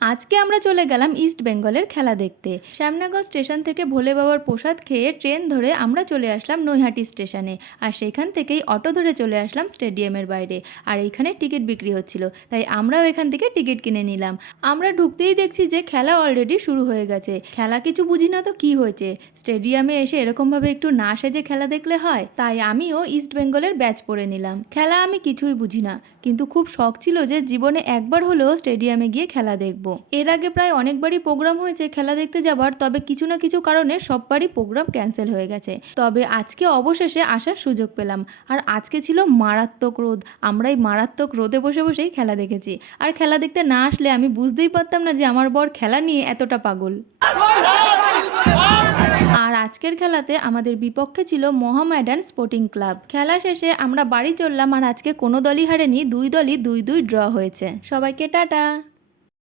আজকে আমরা চলে গেলাম ইস্ট বেঙ্গলের খেলা দেখতে। শ্যামনগর স্টেশন থেকে ভোলে বাবার প্রসাদ খেয়ে ট্রেন ধরে আমরা চলে আসলাম নৈহাটি স্টেশনে। আর সেখান থেকেই অটো ধরে চলে আসলাম স্টেডিয়ামের বাইরে। আর এইখানে টিকিট বিক্রি হচ্ছিল, তাই আমরাও এখান থেকে টিকিট কিনে নিলাম। আমরা ঢুকতেই দেখছি যে খেলা অলরেডি শুরু হয়ে গেছে। খেলা কিছু বুঝি না তো কি হয়েছে, স্টেডিয়ামে এসে এরকমভাবে একটু না সেজে খেলা দেখলে হয়? তাই আমিও ইস্ট বেঙ্গলের ব্যাচ পরে নিলাম। খেলা আমি কিছুই বুঝি না, কিন্তু খুব শখ ছিল যে জীবনে একবার হলেও স্টেডিয়ামে গিয়ে খেলা দেখব। এর আগে প্রায় অনেকবারই প্রোগ্রাম হয়েছে খেলা দেখতে যাবার, তবে কিছু না কিছু কারণে সববারই প্রোগ্রাম ক্যান্সেল হয়ে গেছে। তবে আজকে অবশেষে আসার সুযোগ পেলাম। আর আজকে ছিল মারাত্মক রোদ। আমরা এই মারাত্মক রোদে বসে বসেই খেলা দেখেছি। আর খেলা দেখতে না আসলে আমি বুঝতেই পারতাম না যে আমার বর খেলা নিয়ে এতটা পাগল। আর আজকের খেলাতে আমাদের বিপক্ষে ছিল মোহামেডান স্পোর্টিং ক্লাব। খেলা শেষে আমরা বাড়ি চললাম। আর আজকে কোনো দলই হারেনি, দুই দলই 2-2 ড্র হয়েছে। সবাইকে টাটা।